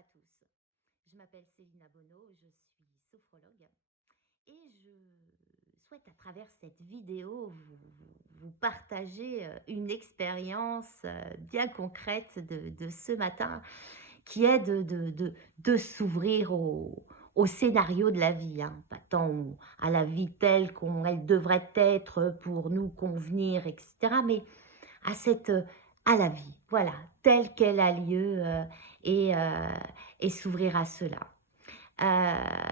à tous, je m'appelle Céline Abonneau, je suis sophrologue et je souhaite à travers cette vidéo vous partager une expérience bien concrète de ce matin qui est de s'ouvrir au scénario de la vie, hein, pas tant à la vie telle qu'elle devrait être pour nous convenir, etc., mais à cette, à la vie, voilà, telle qu'elle a lieu et, euh, et s'ouvrir à cela.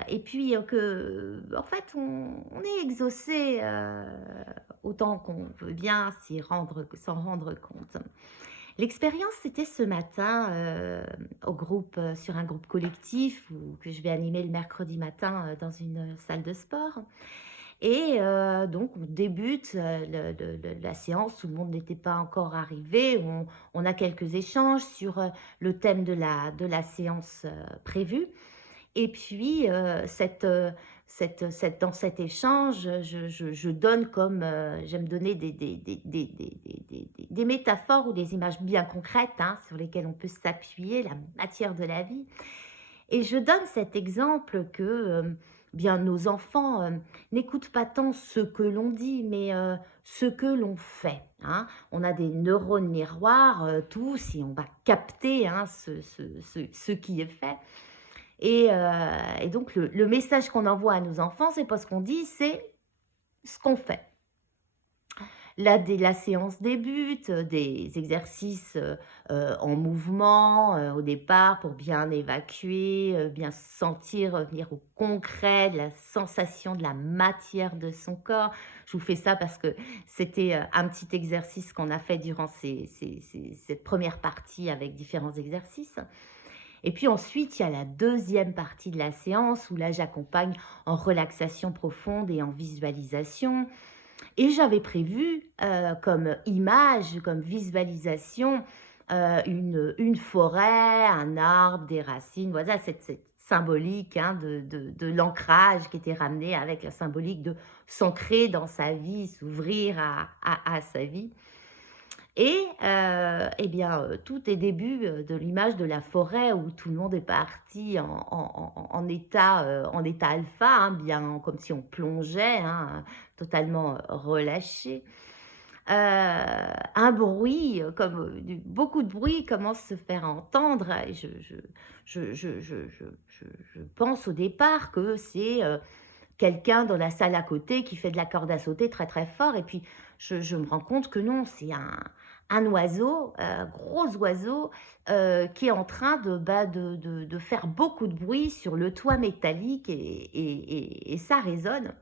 Et puis en fait, on est exaucé autant qu'on veut bien s'en rendre compte. L'expérience, c'était ce matin au groupe, sur un groupe collectif que je vais animer le mercredi matin dans une salle de sport. Et donc, on débute la séance, tout le monde n'était pas encore arrivé. On a quelques échanges sur le thème de la séance prévue. Et puis, dans cet échange, je donne comme, j'aime donner des métaphores ou des images bien concrètes hein, sur lesquelles on peut s'appuyer, la matière de la vie. Et je donne cet exemple que bien nos enfants n'écoutent pas tant ce que l'on dit, mais ce que l'on fait. Hein. On a des neurones miroirs tous et on va capter hein, ce qui est fait. Et donc le message qu'on envoie à nos enfants, c'est pas ce qu'on dit, c'est ce qu'on fait. La séance débute, des exercices en mouvement au départ pour bien évacuer, bien sentir, revenir au concret, de la sensation de la matière de son corps. Je vous fais ça parce que c'était un petit exercice qu'on a fait durant cette première partie avec différents exercices. Et puis ensuite, il y a la deuxième partie de la séance où là, j'accompagne en relaxation profonde et en visualisation. Et j'avais prévu comme image, comme visualisation, une forêt, un arbre, des racines, voilà cette symbolique hein, de l'ancrage qui était ramené avec la symbolique de s'ancrer dans sa vie, s'ouvrir à sa vie. Et eh bien, tout est début de l'image de la forêt où tout le monde est parti en état alpha, hein, bien comme si on plongeait, hein, totalement relâché. Un bruit, beaucoup de bruit commence à se faire entendre. Et je pense au départ que c'est quelqu'un dans la salle à côté qui fait de la corde à sauter très très fort. Et puis je me rends compte que non, c'est un oiseau, gros oiseau, qui est en train de faire beaucoup de bruit sur le toit métallique et ça résonne.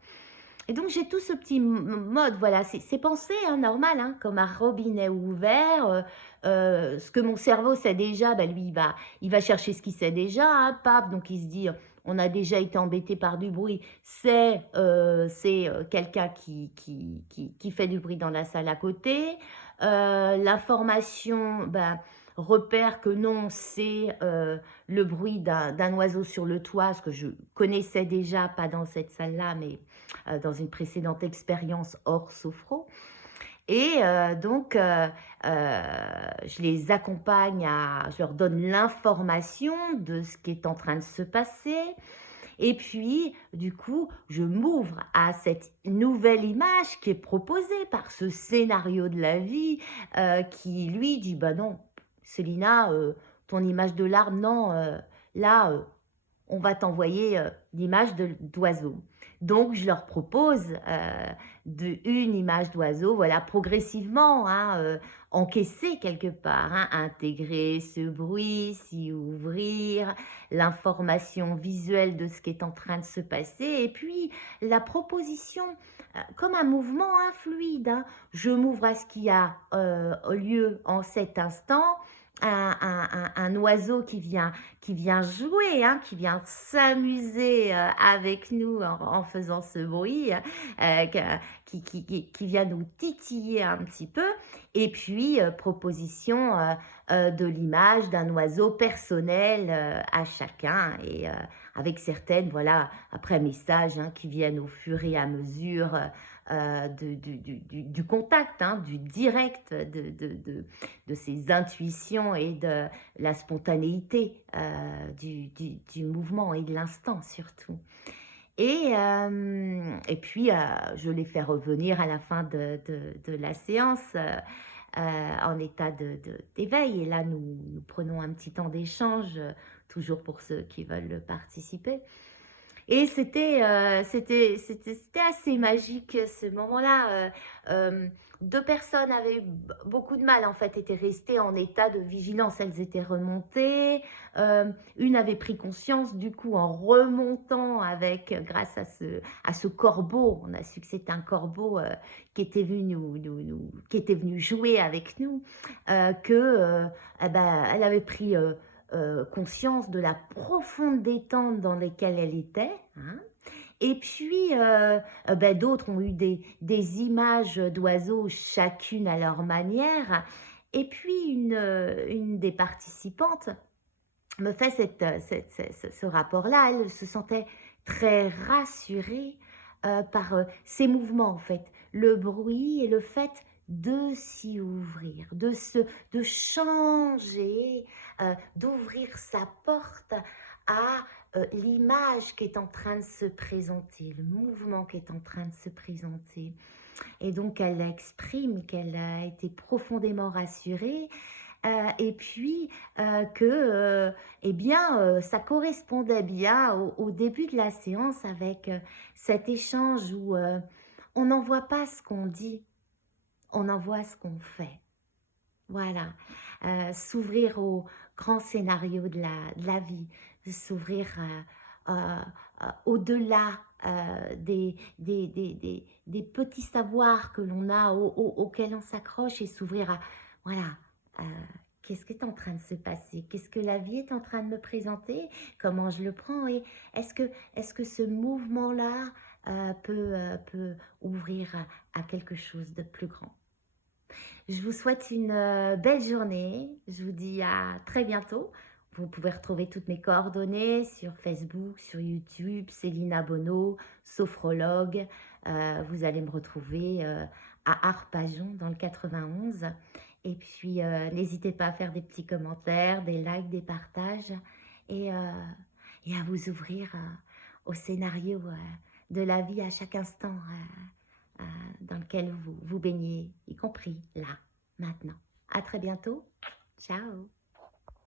Et donc j'ai tout ce petit mode, voilà, c'est pensé, hein, normal, hein, comme un robinet ouvert. Ce que mon cerveau sait déjà, bah, lui, il va chercher ce qu'il sait déjà, hein, paf, donc il se dit, on a déjà été embêté par du bruit, c'est quelqu'un qui fait du bruit dans la salle à côté. L'information, ben, repère que non, c'est le bruit d'un oiseau sur le toit, ce que je connaissais déjà, pas dans cette salle-là, mais dans une précédente expérience hors sophro. Et donc, je les accompagne, je leur donne l'information de ce qui est en train de se passer. Et puis, du coup, je m'ouvre à cette nouvelle image qui est proposée par ce scénario de la vie qui, lui, dit, bah non, Célina, ton image de l'arbre, non, là, on va t'envoyer l'image d'oiseau. Donc, je leur propose une image d'oiseau, voilà, progressivement, hein, encaisser quelque part, hein, intégrer ce bruit, s'y ouvrir, l'information visuelle de ce qui est en train de se passer, et puis la proposition, comme un mouvement hein, fluide. Hein. Je m'ouvre à ce qui a lieu en cet instant, un oiseau qui vient jouer, hein, qui vient s'amuser avec nous en faisant ce bruit, qui vient nous titiller un petit peu. Et puis, proposition de l'image d'un oiseau personnel à chacun et avec certaines, voilà, après messages hein, qui viennent au fur et à mesure du contact, hein, du direct, de ses intuitions et de la spontanéité du mouvement et de l'instant surtout. Et puis, je l'ai fait revenir à la fin de la séance en état d'éveil. Et là, nous prenons un petit temps d'échange, toujours pour ceux qui veulent participer. Et c'était assez magique ce moment-là. 2 personnes avaient beaucoup de mal, en fait, étaient restées en état de vigilance. Elles étaient remontées. Une avait pris conscience, du coup, en remontant avec, grâce à ce corbeau, on a su que c'était un corbeau qui était venu qui était venu jouer avec nous, eh ben, elle avait pris conscience de la profonde détente dans laquelle elle était, hein. Et puis, ben, d'autres ont eu des images d'oiseaux, chacune à leur manière. Et puis, une des participantes me fait ce rapport-là. Elle se sentait très rassurée par ces mouvements, en fait. Le bruit et le fait de s'y ouvrir, de changer, d'ouvrir sa porte à l'image qui est en train de se présenter, le mouvement qui est en train de se présenter. Et donc, elle exprime qu'elle a été profondément rassurée et puis que, eh bien, ça correspondait bien au début de la séance avec cet échange où on n'envoie pas ce qu'on dit, on envoie ce qu'on fait. Voilà, s'ouvrir au grand scénario de la vie, s'ouvrir au-delà des petits savoirs que l'on a, auxquels on s'accroche et s'ouvrir à, voilà, euh, qu'est-ce qui est en train de se passer? Qu'est-ce que la vie est en train de me présenter? Comment je le prends? Et est-ce que ce mouvement-là peut ouvrir à quelque chose de plus grand? Je vous souhaite une belle journée. Je vous dis à très bientôt. Vous pouvez retrouver toutes mes coordonnées sur Facebook, sur YouTube, Célina Bonneau, sophrologue. Vous allez me retrouver à Arpajon dans le 91. Et puis, n'hésitez pas à faire des petits commentaires, des likes, des partages et, euh, et à vous ouvrir au scénario de la vie à chaque instant. Dans lequel vous baignez, y compris là, maintenant. À très bientôt. Ciao.